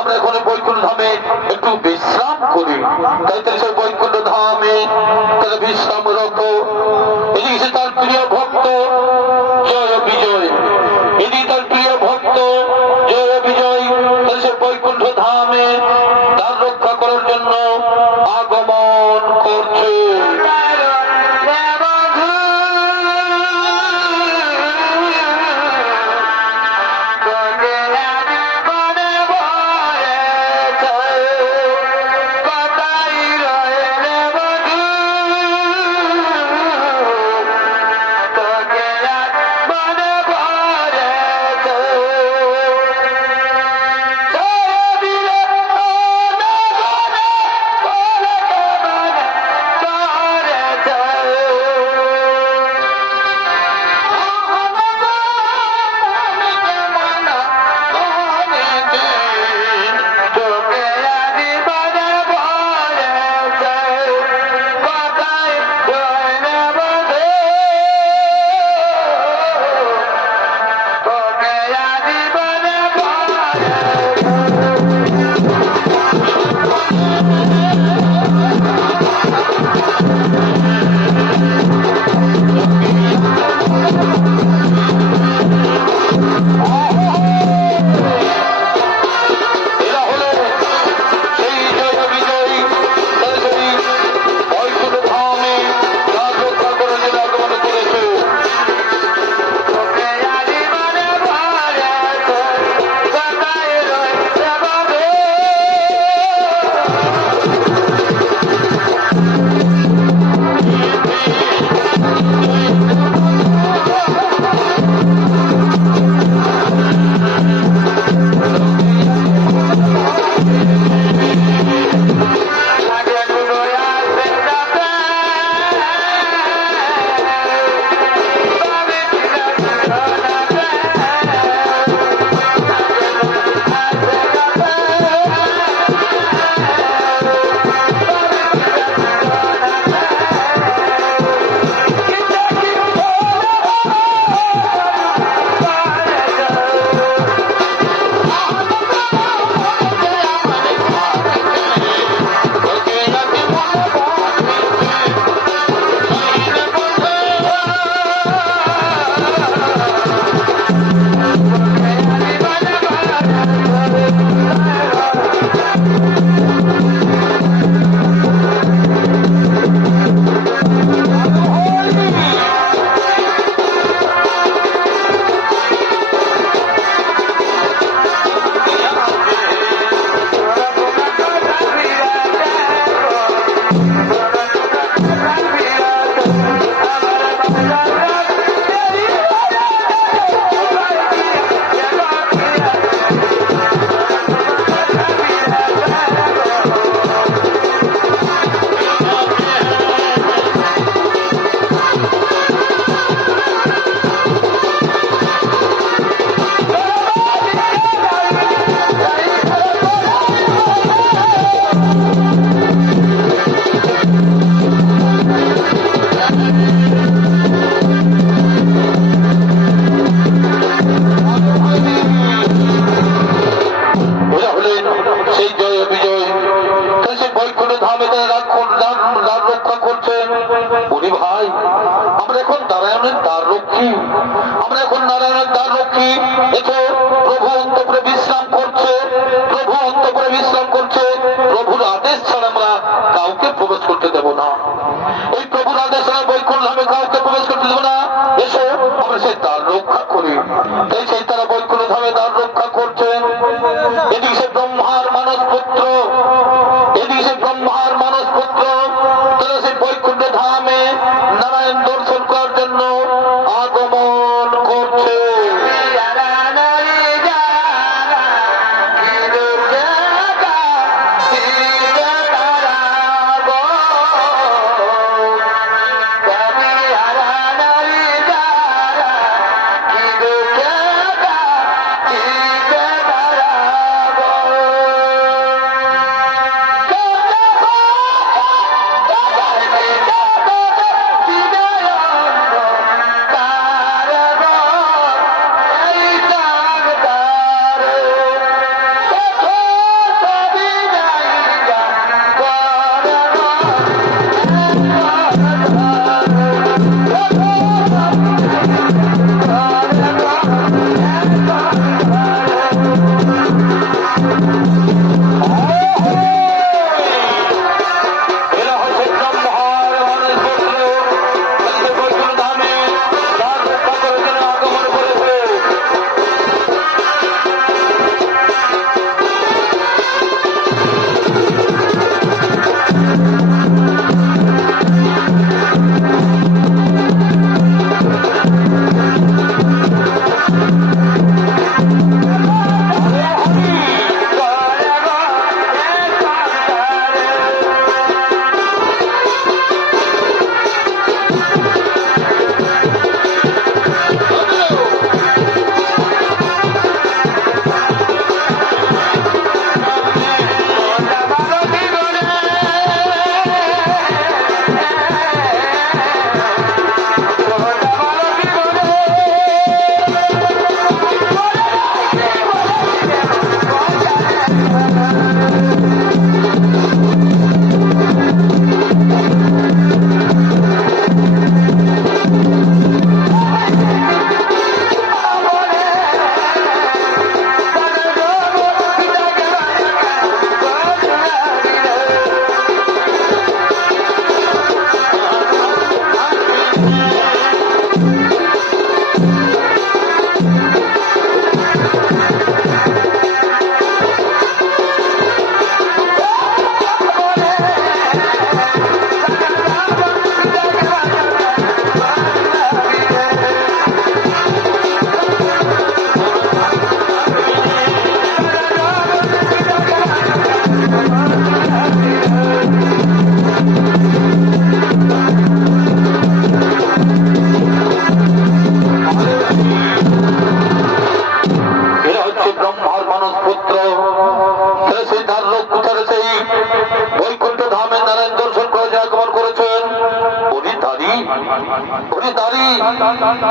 আমরা এখন বৈকুণ্ঠ ধামে একটু বিশ্রাম করি। তাই তাহলে সেই বৈকুণ্ঠ ধামে তারা বিশ্রামরত। এদিকে সে তার প্রিয় ভক্ত জয় বিজয়, এদিকে তার প্রিয় ভক্ত জয় বিজয় তাহলে সে বৈকুণ্ঠ ধামে তার রক্ষা করার জন্য আগমন করছে।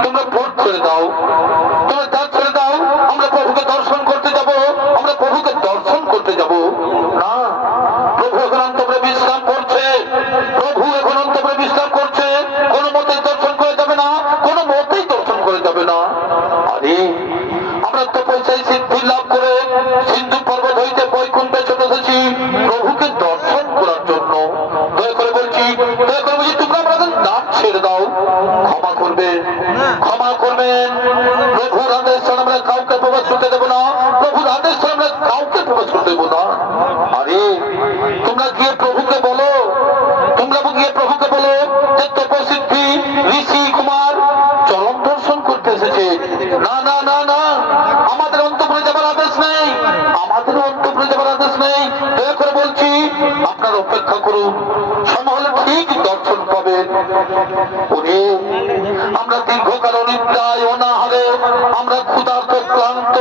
তোমরা পথ ছেড়ে দাও, তোমরা দাঁত ছেড়ে দাও, আমরা প্রভুকে দর্শন করতে যাব, আমরা প্রভুকে দর্শন করতে যাব না। প্রভু এখন অন্তরে বিশ্রাম করছে, প্রভু এখন অন্তরে বিশ্রাম করছে, কোনো মতেই দর্শন করে যাবে না, কোনো মতেই দর্শন করে যাবে না। আরে আমরা তো পয়সায় সিদ্ধি লাভ করে সিন্ধু পর্বত হইতে বৈকুণ্ঠে চলে এসেছি প্রভুকে দর্শন করার জন্য। দয়া করে বলছি তোমরা আমাদের দাঁত ছেড়ে দাও, ক্ষমা করবেন, ক্ষমা করবেন। প্রভুর আদেশ ছাড়া আমরা কাউকে প্রবেশ করতে দেবো না, প্রভুর আদেশ ছাড়া আমরা কাউকে প্রবেশ করতে দেবো না। আরে তোমরা গিয়ে প্রভুকে বলো, তোমরা গিয়ে প্রভুকে বলো যে তপসিদ্ধি ঋষি কুমার চরম দর্শন করতে এসেছে। না না না না, আমাদের অন্তপুরে যাবার আদেশ নেই, আমাদের অন্তপুরে যাবার আদেশ নেই। দয়া করে বলছি আপনারা অপেক্ষা করুন, সময় হলে ঠিক দর্শন পাবেন। আমরা দীর্ঘকাল অনিদ্রায় অনাহারে, আমরা ক্ষুধার্ত ক্লান্ত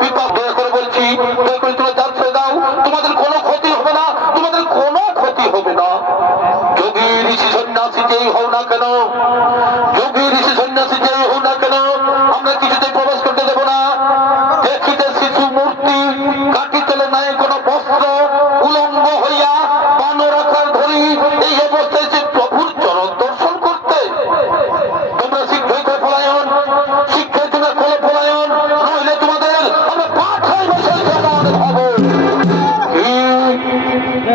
বিপাক। দয়া করে বলছি, দয়া করে তোমরা দাঁত ছেড়ে দাও, তোমাদের কোনো ক্ষতি হবে না, তোমাদের কোনো ক্ষতি হবে না। যোগী ঋষি সন্ন্যাসী যেই হও না কেন, যোগী ঋষি সন্ন্যাসী যেই হও না কেন, আমরা কিছুতেই প্রবেশ করতে দেবো না। দেখিতে শিশু মূর্তি, কাটিতেলে নাই কোনো বস্ত্র, উলঙ্গ হইয়া বানর আকার ধরি এই অবস্থায় যে প্রভুর চরণ দর্শন করতে। তোমরা শিক্ষায় করে পলায়ন, শিক্ষায় তোমরা করে পলায়ন, নইলে তোমাদের আমরা পাঠাই বসে জমান হব।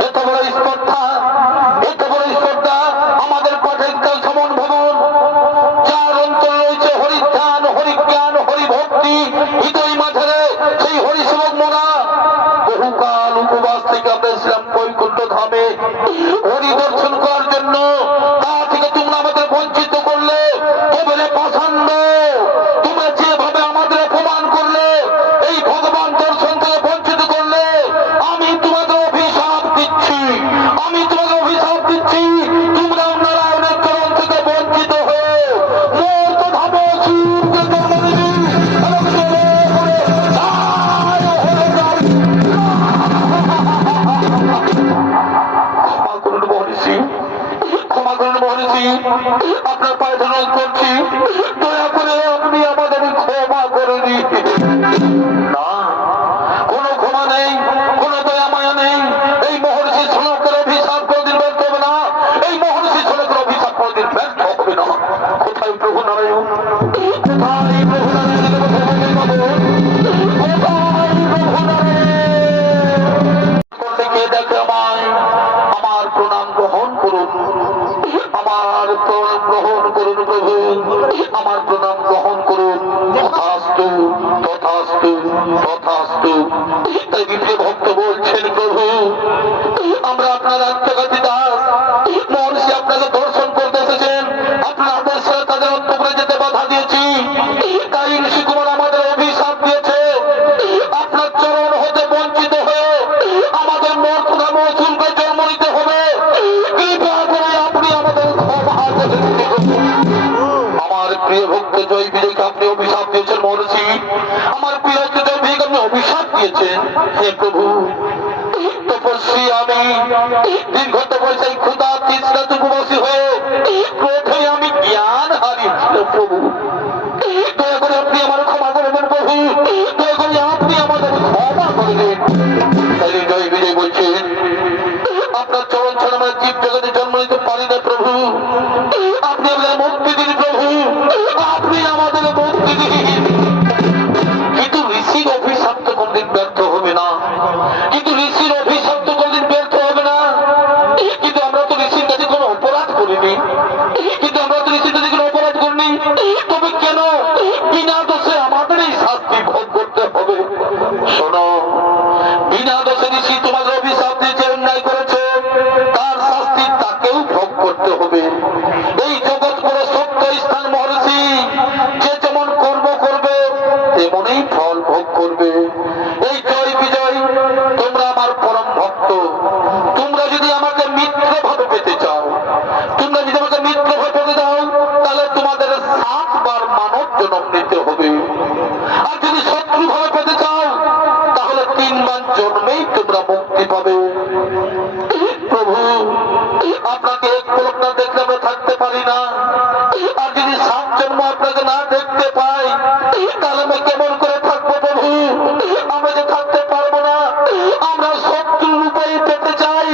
এত বড় স্পর্ধা, এত বড় স্পর্ধা আমাদের পাঠাইকাল সমন ভবন, যার অন্তর রয়েছে হরিধ্যান, হরিজ্ঞান, হরিভক্তি হৃদয় মাঝারে সেই হরিসেবক মোরা। বহুকাল উপবাস থেকে আমরা এসেছিলাম বৈকুণ্ঠ ধামে হরি দর্শন করার জন্য, তা থেকে তোমরা আমাদের বঞ্চিত করলে। তবে পাষাণ্ড, তোমরা যেভাবে আমাদের অপমান করলে, এই ভগবান দর্শন থেকে বঞ্চিত করলে, আমি তোমাদের অভিশাপ দিচ্ছি, আমি তোমাদের অভিশাপ দিচ্ছি। তোমরা নারায়ণের চরণ থেকে বঞ্চিত হয়ে মূর্ত ধামে শিবকে জন্ম দিবি এবং জলে পড়ে ছাই হয়ে যাবি। ক্ষমা করুন মহর্ষি, ক্ষমা করুন মহর্ষি, আপনার পায়ে ধরে করছি, দয়া করে আপনি আমাদের ক্ষমা করে দিন। না, কোনো ক্ষমা নেই, কোনো দয়া মায়া নেই। এই মহর্ষি শ্লোকের অভিশাপ কোনদিন ব্যর্থ হবে না, এই মহর্ষি শ্লোকের অভিশাপ কোনদিন ব্যর্থ হবে না। কোথায় প্রভু নারায়ণ, কোথায় প্রভু নারায়ণ, কোথায় প্রভু নারায়ণ? কে দেখে আমায়, আমার প্রণাম গ্রহণ করুন, আমার প্রণাম গ্রহণ করুন প্রভু, আমার প্রণাম গ্রহণ করুন। তথাস্তু তথাস্তু তথাস্তু। তাই বিপ্রিয় ভক্ত বলছেন, প্রভু আমরা আপনার আত্মঘাতী দাস, মহর্ষি আপনাকে দর্শন করতে এসেছেন, আপনার আদেশ ছাড়া তাদের অন্তপুরে যেতে বাধা দিয়েছি। তাই ঋষি কুমার আমাদের অভিশাপ দিয়েছে, আপনার চরণ হতে বঞ্চিত হয়ে আমাদের মর্তধাম অসুরকে জন্ম নিতে হবে। কৃপা করে আপনি আমাদের ক্ষমা করে দিন। আমার প্রিয় ভক্ত জয় বিজয়কে আপনি অভিশাপ দিয়েছেন মহর্ষি, আমার প্রিয় জয় বিজয়কে আপনি অভিশাপ দিয়েছেন। হে প্রভু, তপস্বী আমি দীর্ঘ তপস্যায় ক্ষুধা তৃষ্ণা উপবাসী হয়ে ক্রোধে আমি জ্ঞান হারিয়েছিল। প্রভু দয়া করে আপনি আমার ক্ষমা করে দেন, প্রভু দয়া করে আপনি আমাদের ক্ষমা করে দিন। কিন্তু ঋষির অভিশাপ তো কোনদিন ব্যর্থ হবে না। কিন্তু আমরা তো ঋষির কাছে কোনো অপরাধ করিনি, তবে কেন বিনা দোষে আমাদের এই শাস্তি ভোগ করতে হবে? শোনো, বিনা দোষে ঋষি তোমাদের অভিশাপ দিয়েছে, অন্যায় করেছে, তার শাস্তি তাকেও ভোগ করতে হবে। এই জগৎ বড় সত্য স্থান মহর্ষি, যে যেমন কর্ম করবে তেমনই ফল ভোগ করবে। এই জয় বিজয়, তোমরা আমার পরম ভক্ত, তোমরা যদি আমাকে মিত্র ভাবে পেতে চাও, তোমরা যদি আমাকে মিত্র ভাবে পেতে দাও, তাহলে তোমাদের 7 বার মানব জন্ম নিতে হবে। আর যদি শত্রু ভাবে পেতে চাও, তাহলে 3 বার জন্মেই তোমরা মুক্তি পাবে। প্রভু, আপনাকে এক পলক না দেখলে আমরা থাকতে পারি না। আর যদি 7 জন্ম আপনাকে না দেখতে পাই, তাহলে আমরা কেমন করে থাকবো প্রভু? আমরা যে থাকতে পারবো না, আমরা শত্রুর উপায় পেতে চাই।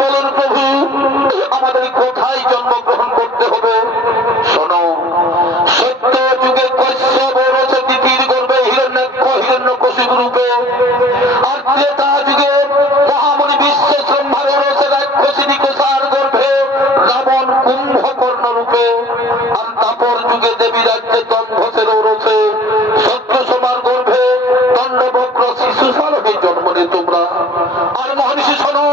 বলুন প্রভু, আমাদের কোথায় জন্মগ্রহণ করতে হবে? শোনো, সত্য যুগে কশ্যপ রয়েছে তিথির গর্ভে হিরণ্যকশিপু রূপে, আর ত্রেতা যুগে মহামণি বিশ্বব্রহ্মার রয়েছে রাক্ষসিনী কোষার গর্ভে রাবণ কুম্ভকর্ণ রূপে, আর তাপর যুগে দেবী রাজ্যে দম্ভসের রয়েছে সত্য সমার গর্ভে দণ্ডবক্র শিশু সালভে জন্ম নিয়ে তোমরা। আর মহর্ষি শোনো,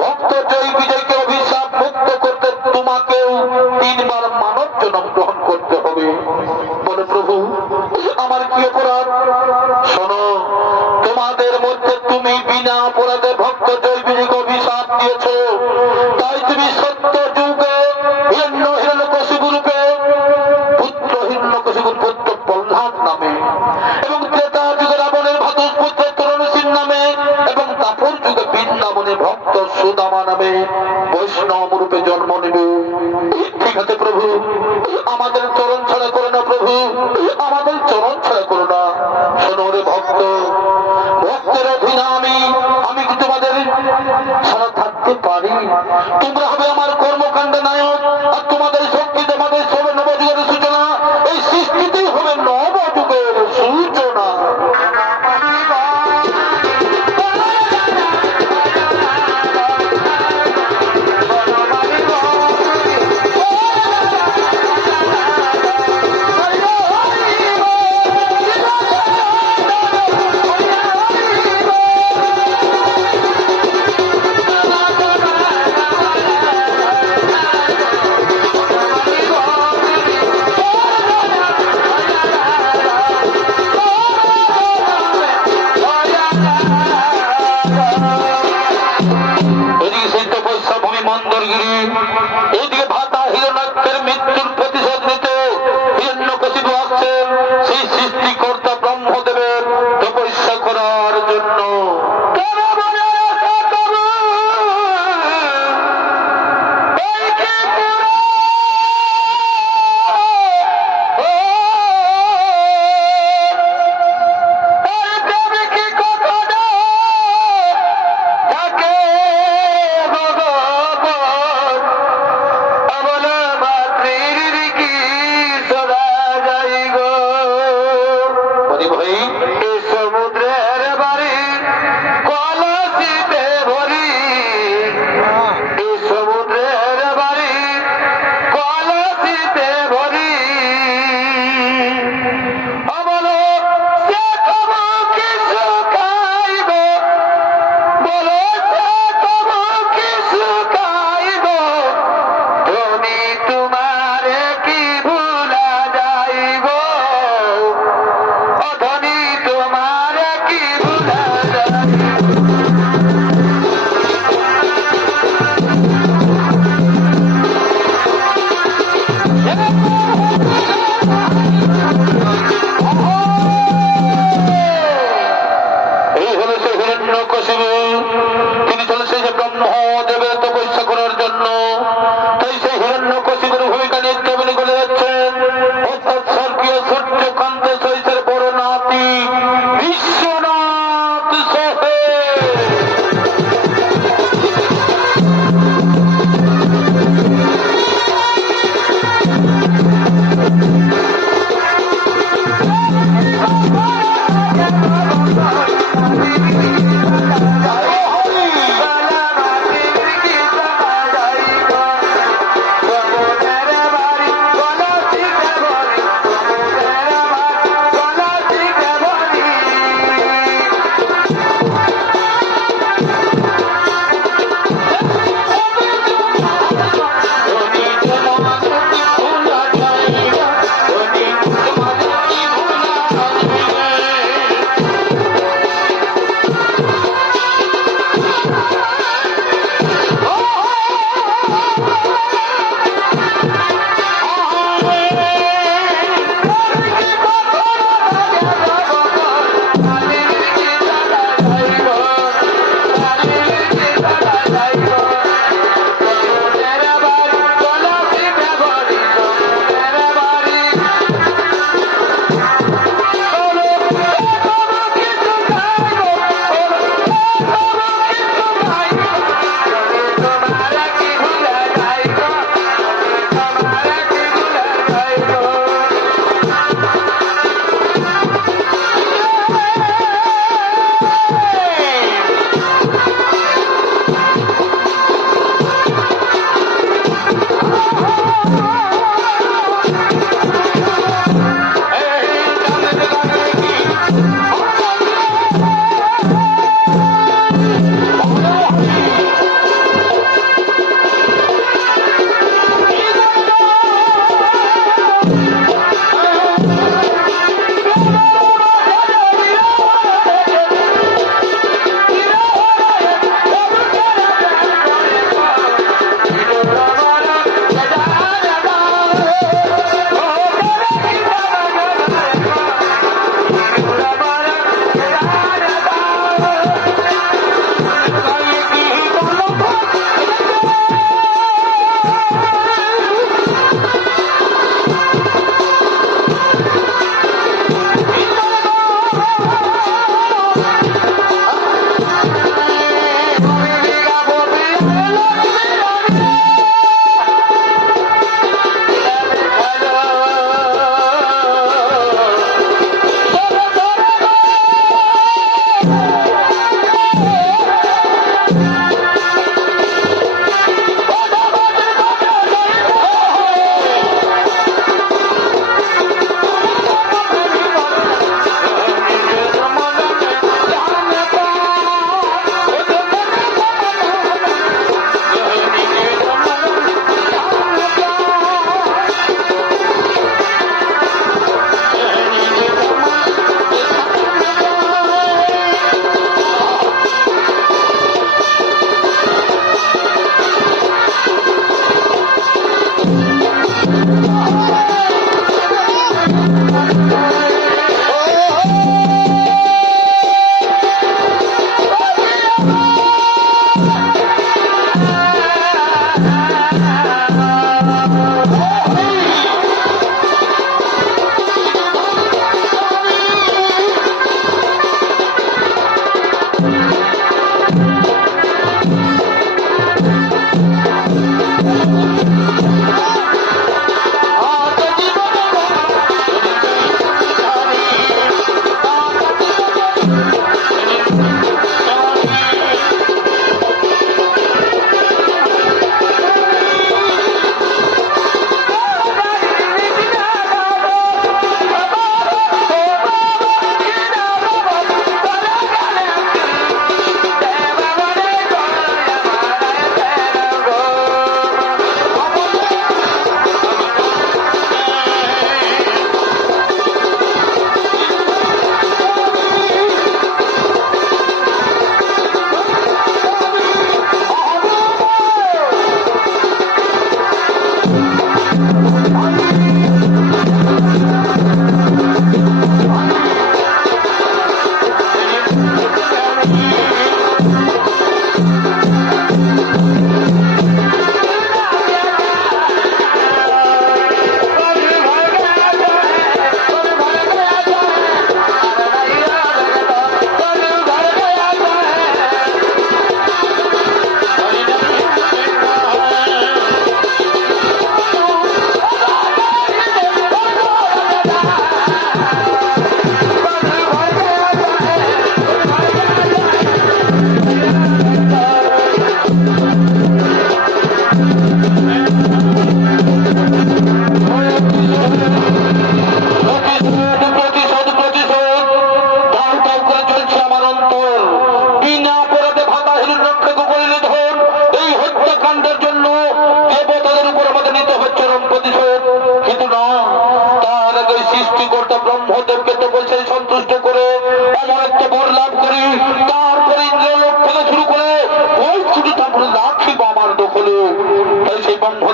ভক্ত জয় বিজয়কে অভিশাপ মুক্ত করতে তোমাকেও 3 বার মানব জন্ম গ্রহণ করতে হবে। বলে প্রভু, আমার কি অপরাধ? শোনো, তোমাদের মধ্যে তুমি বিনা অপরাধে ভক্ত জয় বিজয়কে অভিশাপ দিয়েছ, তাই তুমি সত্য যুগে হিরণ্যকশিপু রূপে পুত্র হিরণ্যকশিপুর পুত্র প্রহ্লাদ নামে, এবং ত্রেতা যুগে রাবণের ভ্রাতুষ্পুত্র তরুণসীন নামে, এবং তাপর যুগে বৃন্দাবনের ভক্ত সুদামা নামে বৈষ্ণব রূপে জন্ম নেবে। ঠিক আছে প্রভু, আমাদের চরণ ছাড়া করো না প্রভু, আমাদের চরণ ছাড়া করো না। শোনো রে ভক্ত, ভক্তের অধীন আমি কি তোমাদের ছাড়া থাকতে পারি? তোমরা হবে আমার কর্মকাণ্ডে নায়ক, আর তোমাদের শক্তি তোমাদের হবে নবযুগের সূচনা। এই সৃষ্টিতেই হবে নবযুগের সূচনা। এইদিকে ভাতা হিরণ্যাক্ষের মৃত্যুর প্রতিশোধ নিতে হিরণ্যকশিপু আসছেন সেই সৃষ্টিকর্তা ব্রহ্মদেবের তপস্যা করার জন্য। Oh,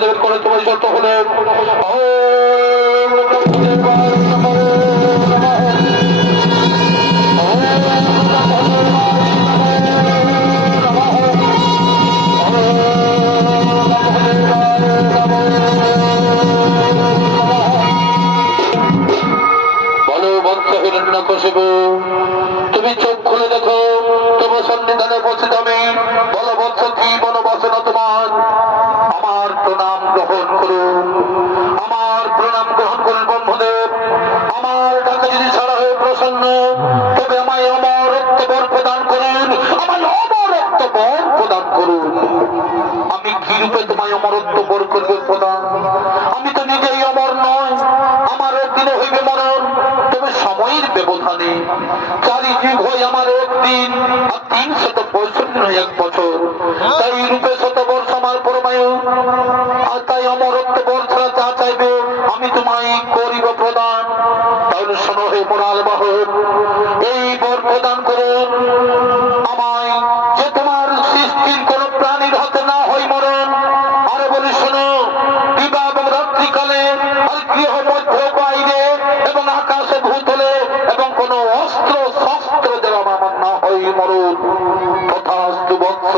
ব্রহ্মদেবের করে তোমার যত হলেন বলো বৎস হিরণ্যকশিপু, তুমি চোখ খুলে দেখো তোমার সন্নিধানে বসে আমি। বলো বৎস কি বনবাসনা তোমার? আমার প্রণাম গ্রহণ করুন, আমার প্রণাম গ্রহণ করুন ব্রহ্মদেব। আমার ডাকে যদি ছাড়া হয়ে প্রসন্ন, তবে আমায় অমরত্ব বর প্রদান করুন, আমায় অমরত্ব বর প্রদান করুন। আমি কি রূপে তোমায় অমরত্ব বর করবে প্রদান? আমি তো নিজেই অমর নয়, আমার একদিনে হইবে মরণ। তবে সময়ের ব্যবধানে চারি যুগ হই আমার একদিন, আর ৩৬৫ বছর, তাই রূপে শতবর্ষ আমার পরমায়ু। আর তাই অমরত্ব বর ছাড়া যা চাইবে আমি তোমায় করিব প্রদান। তাহলে শোনো হে মোরাল বাহন, এই বর প্রদান করুন আমায়, যে তোমার সৃষ্টির কোন প্রাণীর হাতে না হই মরণ। আরে বলি শোনো, দিবা এবং রাত্রিকালে আর গৃহ মধ্য বাইরে এবং আকাশে ভূতলে এবং কোন অস্ত্র শস্ত্র যেন আমার না হই মরণ। তথাস্তু বৎস।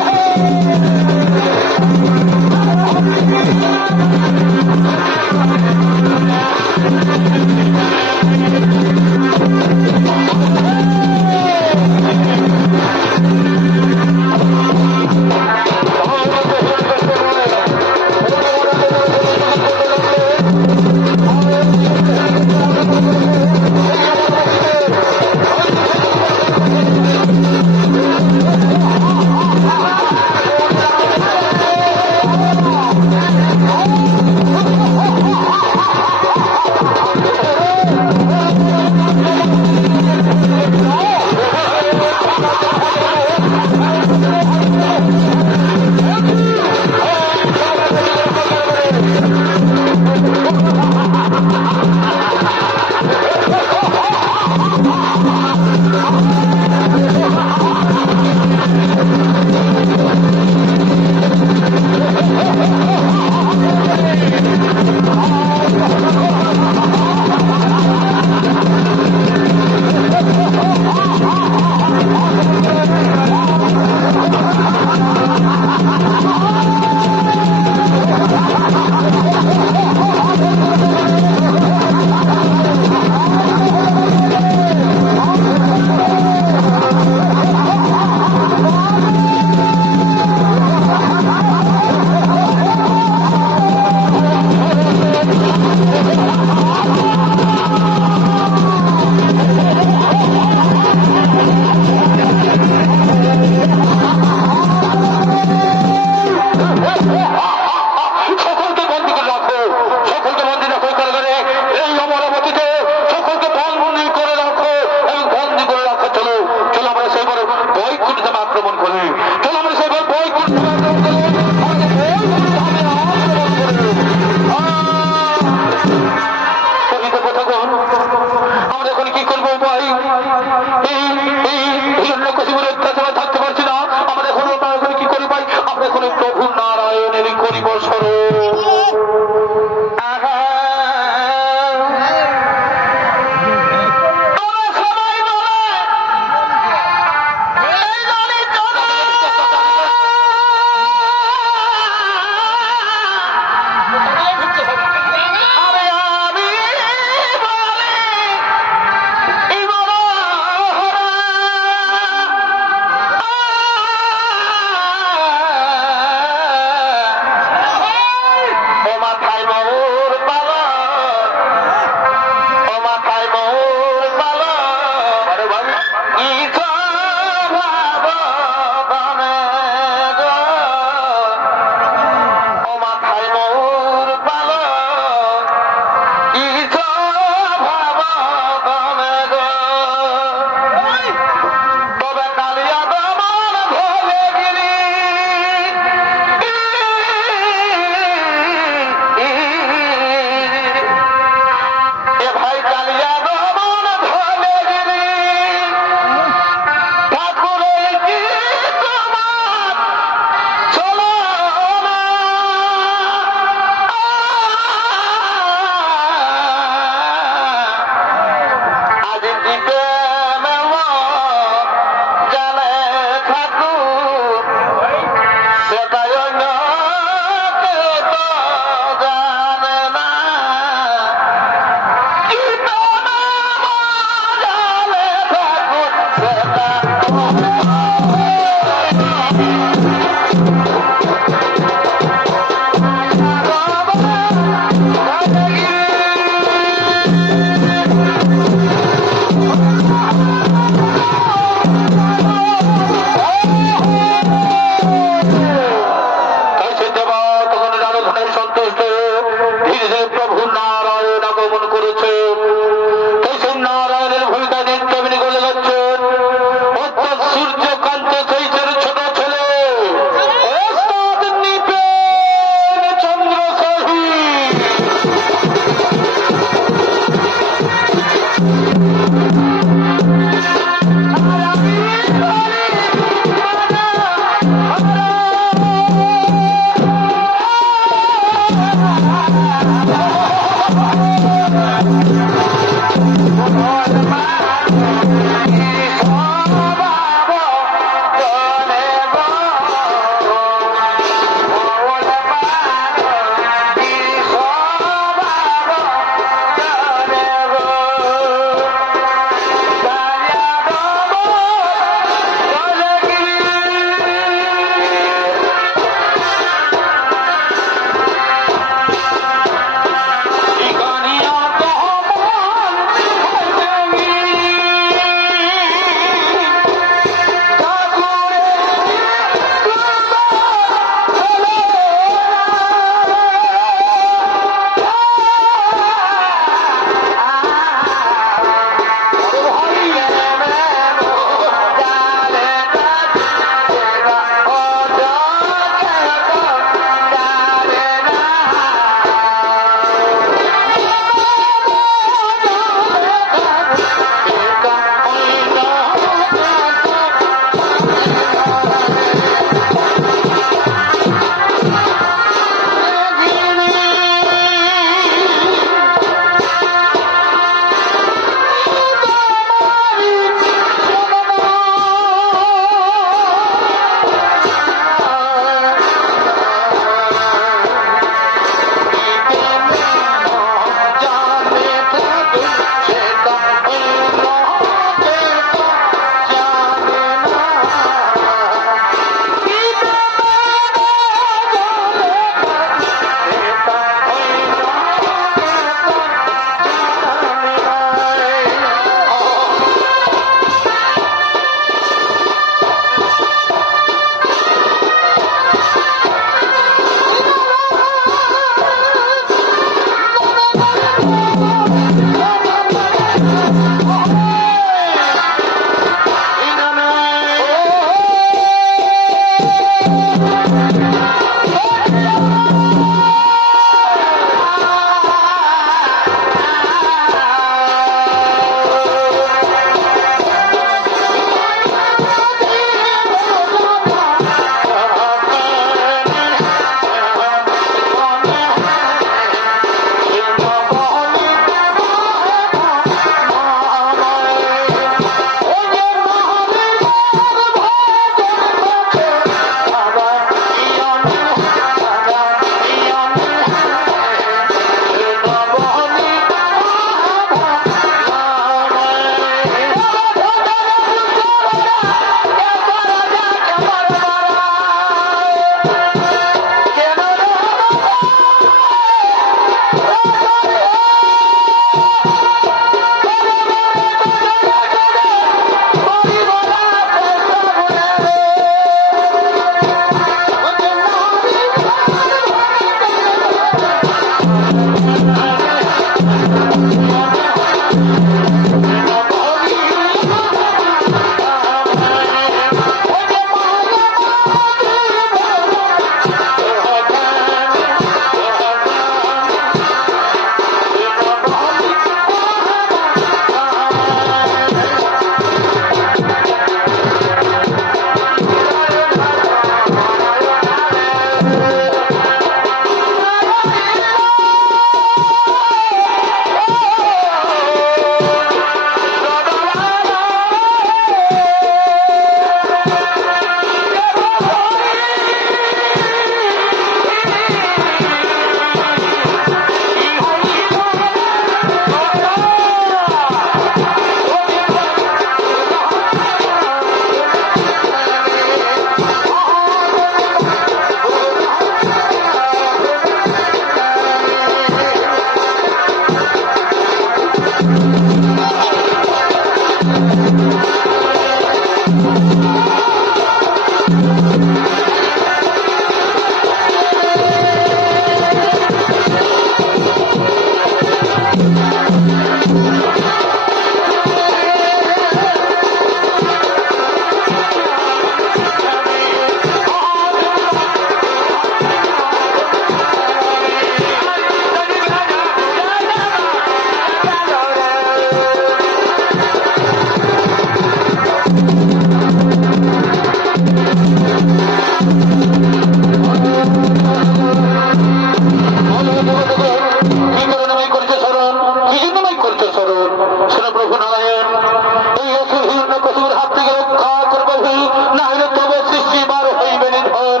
হিরণ্যকশিপুর হাত থেকে রক্ষা কর প্রভু, না হলে তবে সৃষ্টি বার হইবে নিধন।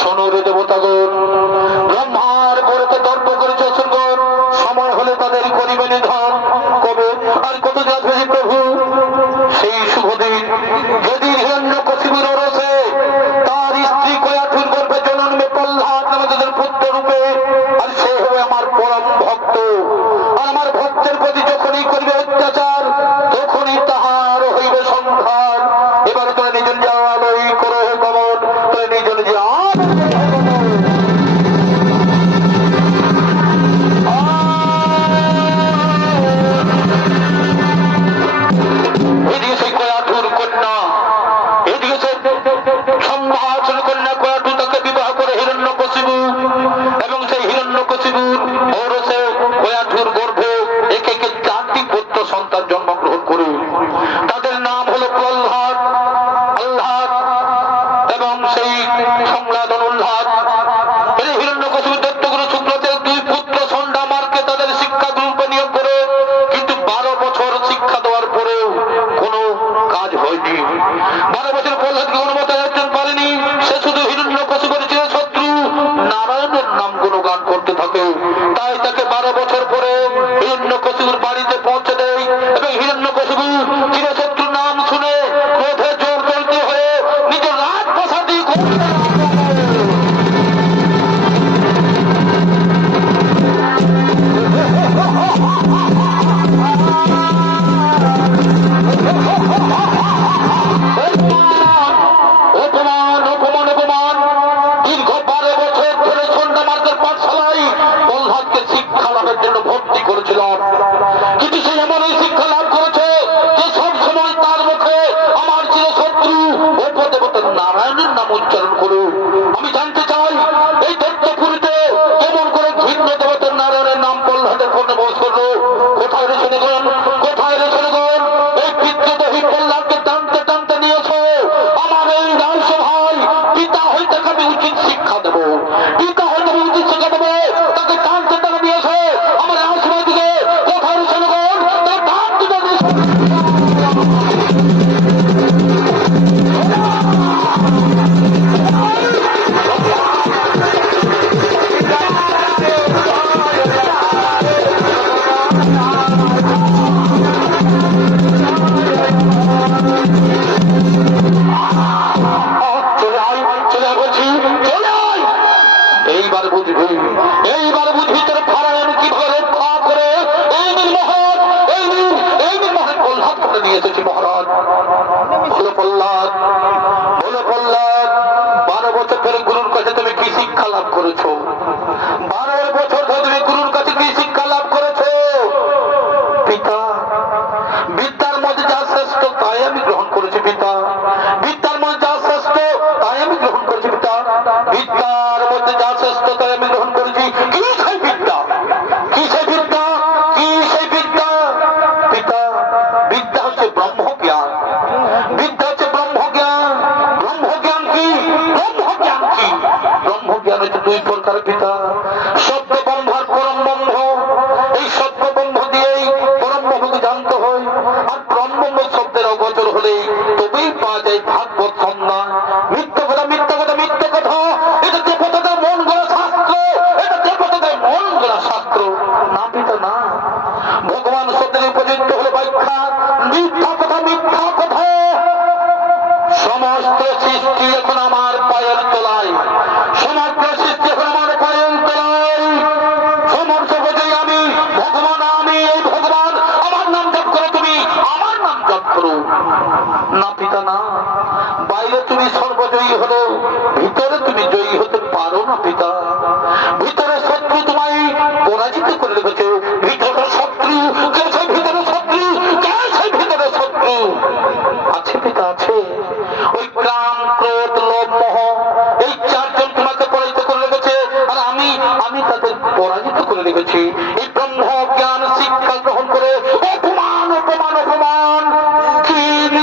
শোনো রে দেবতাগণ, ব্রহ্মার বরতে দর্প করেছে অসুরগণ, সময় হলে তাদের করিবে নিধন। কবে আর কত যাবে প্রভু? সেই শুভ দিন যদি হিরণ্যকশিপুর ওরসে তার স্ত্রী কয়াঠুর গর্ভে জন্মে প্রহ্লাদ নামে তাদের পুত্র রূপে, আর সে হবে আমার পরম ভক্ত। আর আমার ভক্তের প্রতি যখনই করবে অত্যাচার, তখনই তাহার হইবে সংহার। এবার তোরা নিজ নিজ আলোই করো গমন, তোরা নিজ নিজ এদিকে সেই কয়াঠুর কন্যা, এদিকে সেই সম্ভাষণ কন্যা কয়াঠু তাকে বিবাহ করে হিরণ্যকশিপু, এবং সেই হিরণ্যকশিপুর ঔরসে কয়াঠুর গর্ভে একে একে 4টি পুত্র সন্তান জন্মগ্রহণ করে। তাদের নাম হলো প্রহ্লাদ, আহ্লাদ এবং সেই সংলাদ অনুল্লাদ। এই হিরণ্যকশিপুর দত্তগুরু শুক্লতে 2 পুত্র সন্ডামারকে তাদের শিক্ষা গ্রুপে নিয়োগ করে, কিন্তু 12 বছর শিক্ষা দেওয়ার পরেও কোনো কাজ হয়নি। 12 বছর প্রহ্লাদকে কোনো মতে একজন পারেনি। সে শুধু হিরণ্যকশিপুর চিরশত্রু নারায়ণের নাম গুণগান করতে থাকে। তাই তাকে 12 বছর পরে হিরণ্যকশিপুর বাড়িতে পৌঁছে দেয়, এবং হিরণ্যকশিপু চিরশত্রু নাম শুনে ক্রোধে জোর চলতে হয়ে নিজের রাজপ্রাসাদে অপমান অপমান অপমান। দীর্ঘ 12 বছর ধরে সন্ধ্যামার্গের পাঠশালায় প্রহ্লাদকে শিক্ষা লাভের জন্য ভর্তি করেছিলাম, কিন্তু সে এমন এই শিক্ষা লাভ করেছে যে সব সময় তার মুখে আমার চিরশত্রু উপদেবতা নারায়ণের নাম উচ্চারণ করে। আমি জানতে চাই এই দত্তপুরীতে কেমন করে ঘৃণ্য দেবতার নারায়ণের নাম প্রহ্লাদের ফোনে বস করলো। কোথায় রে শুনেগণ, কোথায় রে শুনেগণ? এই পিতৃদহী প্রহ্লাদকে টানতে টানতে নিয়েছো আমার এই রাজসভায়। পিতা হইতে আমি উচিত শিক্ষা দেবো, পিতা হইতে আমি উচিত শিক্ষা দেবো। তাকে টানতে টানে নিয়েছো আমার রাজসভায় দিকে। কোথায় রে শুনেগণ? তাকে টানতে টানে চলে আয়, চলে আয় বলছি, চলে আয়। এইবার বুঝবি, এইবার বুঝবি তোর ভাড়ায়ন কিভাবে রক্ষা করে। এই দিন মহারাজ, এই দিন মহারাজ প্রহ্লাদ করে নিয়ে এসেছি মহারাজ। বলে প্রহ্লাদ, বলে প্রহ্লাদ, 12 বছর ধরে গুরুর কাছে তুমি কি শিক্ষা লাভ করেছো? 12 বছর ধরে তুমি গুরুর কাছে কি শিক্ষা লাভ করেছো? পিতা, বিদ্যার মধ্যে যা শ্রেষ্ঠ তাই আমি গ্রহণ করেছি পিতা। বিদ্যার মধ্যে যা শ্রেষ্ঠ তাই আমি গ্রহণ করেছি পিতা। বিদ্যার মধ্যে যা শ্রেষ্ঠ তাই আমি গ্রহণ করেছি। কি সেই বিদ্যা? কি সেই বিদ্যা? কি সেই বিদ্যা? পিতা, বিদ্যা হচ্ছে ব্রহ্মজ্ঞান। বিদ্যা হচ্ছে ব্রহ্মজ্ঞান। ব্রহ্মজ্ঞান কি? ব্রহ্মজ্ঞান কি? ব্রহ্মজ্ঞান হচ্ছে 2 প্রকার পিতা। শব্দ ব্রহ্ম আর পরম ব্রহ্ম। এই শব্দ ব্রহ্ম দিয়েই পরম ব্রহ্মকে জানতে হয়। আর পরম ব্রহ্ম শব্দের অগোচর হলেই তবেই পাওয়া যায় ভাগবত সন্ধান। মিথ্যা কথা, মিথ্যা কথা, মিথ্যা কথা। এটা দেবতাদের মন গড়া শাস্ত্র, এটা দেবতাদের মন গড়া শাস্ত্র। না পিতা না, ভগবান শব্দের উপযুক্ত হলো ব্যাখ্যা। মিথ্যা কথা, মিথ্যা কথা। সমস্ত সৃষ্টি এখন আমার পায়ের তলায়, সমগ্র সৃষ্টি এখন আমার পায়ের তলায়। সমস্ত বোঝাই আমি ভগবান, আমি এই ভগবান। আমার নাম জপ করো তুমি, আমার নাম জপ করো। না পিতা না, বাইরে তুমি সর্বজয়ী হলো, ভিতরে তুমি জয়ী হতে পারো না পিতা। ভিতরে শত্রু তোমায় পরাজিত করে রেখেছে। ভিতরে শত্রু কে? সেই ভিতরে শত্রু কে? সেই ভিতরে শত্রু আছে পিতা, আছে। ওই কাম, ক্রোধ, লোভ, মোহ, এই 4জন তোমাকে পরাজিত করে রেখেছে, আর আমি তাদের পরাজিত করে রেখেছি। এই ব্রহ্ম জ্ঞান শিক্ষা গ্রহণ করে অপমান অপমান অপমান। কি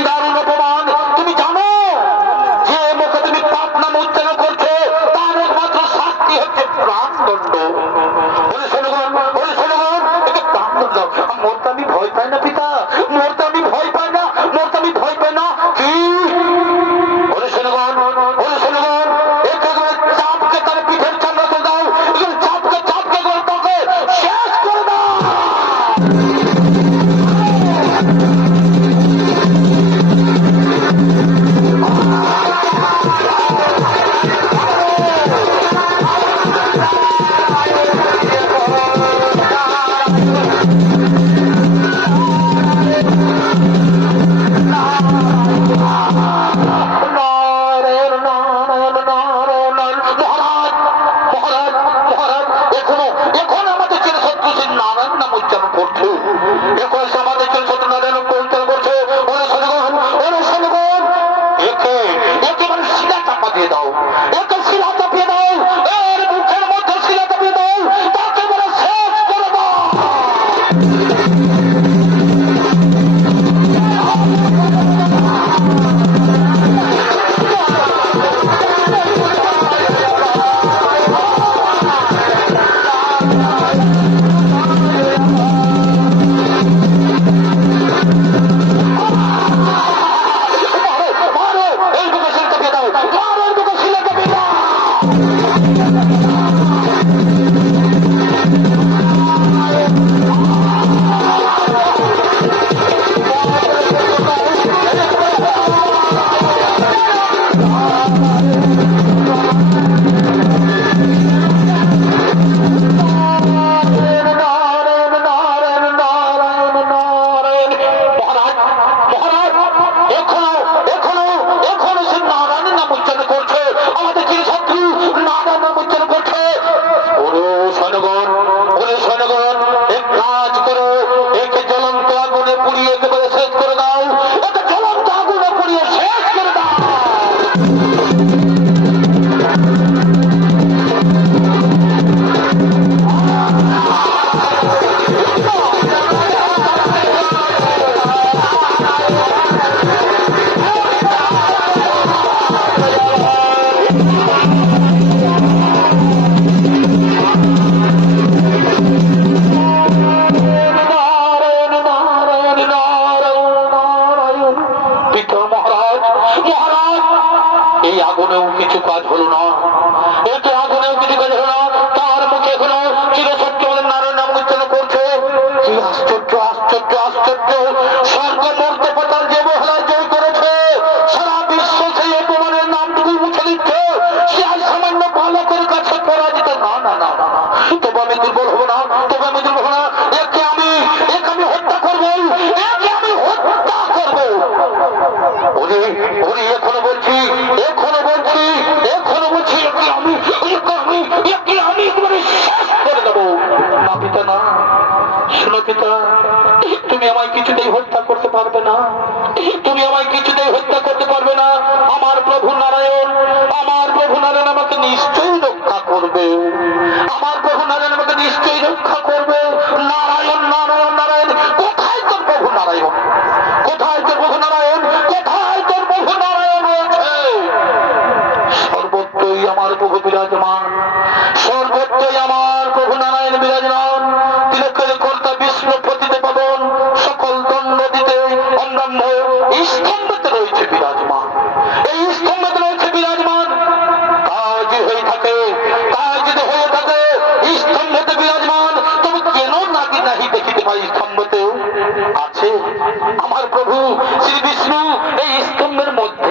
দারুণ অপমান! তুমি জানো যে মুখে তুমি পাপ নাম উচ্চারণ করছো তার একমাত্র শাস্তি হচ্ছে প্রাণ দণ্ড। মহারাজ মহারাজ এখনো এখনো এখনো সে নারায়ণের নাম উচ্চারণ করছে, আমাদের চিরশত্রু নারায়ণ নাম উচ্চারণ করছে। ওরে সৈন্যগণ, ওরে সৈন্যগণ, এক কাজ করো, একে জ্বলন্ত আগুনে পুড়িয়ে একেবারে শেষ করে দাও, একে জ্বলন্ত আগুনে পুড়িয়ে শেষ করে দাও। এই আগুনেও কিছু কাজ হলো না, এতে আগুনেও কিছু কাজ হলো না, তার মুখে এখনো চিরসত্য আমাদের নারায়ণ নাম উচ্চারণ করছে। কি আশ্চর্য আশ্চর্য আশ্চর্য! স্বর্গ মর্তে পাতাল যে মহলায় জয় করেছে, সারা বিশ্ব সেই অপমানের নামটুকু মুছে দিচ্ছে, সে আজ সামান্য বালকের কাছে পরাজিত। না না না না, তবে আমি দুর্বল হবো না, তবে আমি দুর্বল হবো না, একে আমি হত্যা করবো, একে আমি হত্যা করবো। ওরে ওরে এখনো বলছি, এখনো বলছি, এখনো বলছি, একে আমি একেবারে শেষ করে দেবো। না পিতা না, শোনো পিতা, তুমি আমায় কিছুতেই হত্যা করতে পারবে না, তুমি আমায় কিছুতেই হত্যা করতে পারবে না। আমার প্রভু নারায়ণ, আমার প্রভু নারায়ণ আমাকে নিশ্চয়ই রক্ষা করবে, আমার প্রভু নারায়ণ আমাকে নিশ্চয়ই রক্ষা করবে। নারায়ণ নারায়ণ নারায়ণ, কোথায় তোর প্রভু নারায়ণ, কোথায় তোর প্রভু নারায়ণ, কোথায় তোর প্রভু নারায়ণ রয়েছে? সর্বত্রই আমার প্রভু বিরাজমান, সর্বত্রই আমার প্রভু নারায়ণ বিরাজমান। তিলকের কর্তা বিষ্ণু পতিতে পাবন, সকল দণ্ড দিতে অন্যান্য স্তম্ভতে রয়েছে বিরাজমান, এই স্তম্ভতে রয়েছে বিরাজমান। কাজ হয়ে থাকে, কাজ যদি হয়ে থাকে স্তম্ভতে বিরাজমান, তবে কেন নাকি নাহি দেখিতে পাই স্তম্ভতেও আছে আমার প্রভু শ্রী বিষ্ণু এই স্তম্ভের মধ্যে